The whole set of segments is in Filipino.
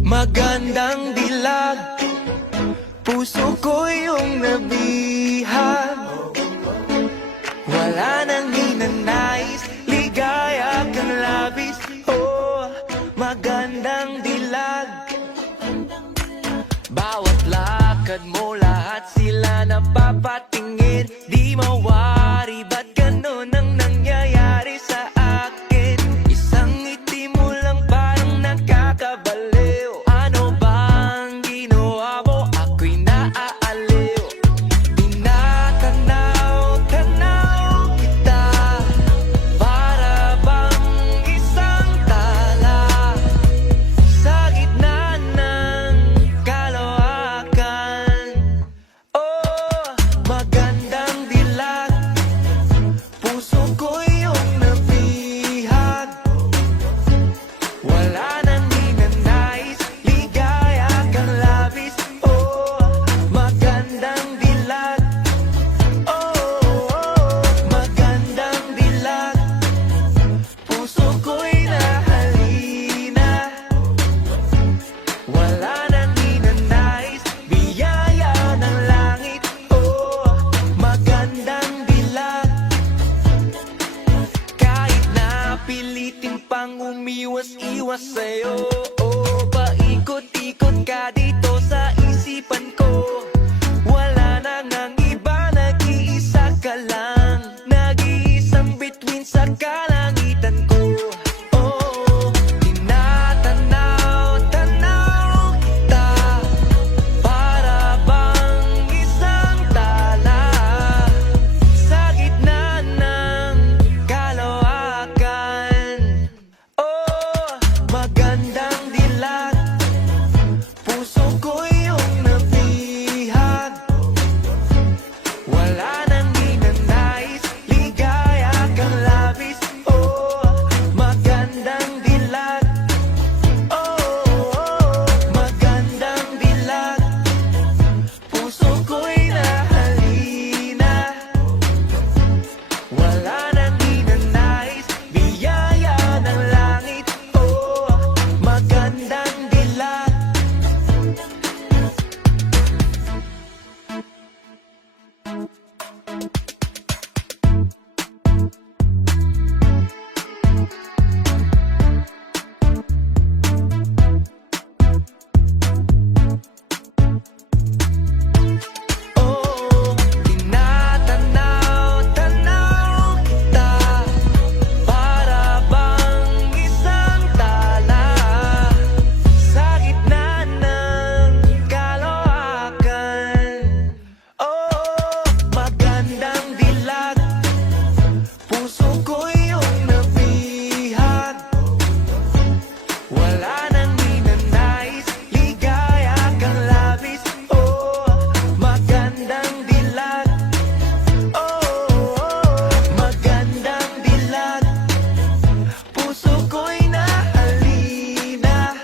Magandang dilag, puso ko yung nabihag. Wala nang hinanais, ligaya kang labis. Oh, magandang dilag. Bawat lakad mo, lahat sila napapatingin. Di mawari, ba't ganun ang nangyayari sa akin? Isang ngiti mo lang parang nakakabaliw. Ano bang ginawa mo? Ako'y naaaliw. Tinatanaw-tanaw kita, para bang isang tala sa gitna ng kalawakan. Oh, magandang dilag, puso ko yung nabihag. Wala nang hinanais, ligaya kang labis. Oh, magandang dilag. Oh, magandang dilag, puso ko'y nahalina. Wala nang hinanais, biyaya ng langit. Oh, magandang dilag. Kahit na pilitin pang umiwas-iwas sa'yo, oh, paikot-ikot ka dito sa isipan ko. Wala nang ang iba, nag-iisa ka lang, nag-iisang bituin sa kalangitan ko. Oh, tinatanaw-tanaw kita, para bang isang tala sa gitna ng kalawakan. Oh, magandang dilag, puso ko yung nabihag. Wala nang hinanais, ligaya kang labis. Oh, magandang dilag. Oh, magandang dilag, puso ko'y nahalina. Wala nang hinanais, biyaya ng langit. Oh, magandang dilag. Oh, tinatanaw-tanaw kita, para bang isang tala sa gitna ng kalawakan. Oh, magandang dilag, puso ko yung nabihag. Wala nang hinanais, ligaya kang labis. Oh, magandang dilag. Oh, magandang dilag, puso ko'y nahalina.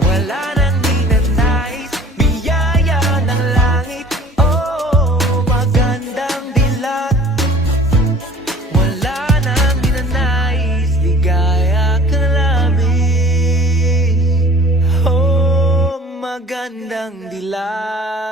Wala nang hinanais, biyaya ng langit. Oh, magandang dilag. Wala nang hinanais, ligaya kang labis. Oh, magandang dilag.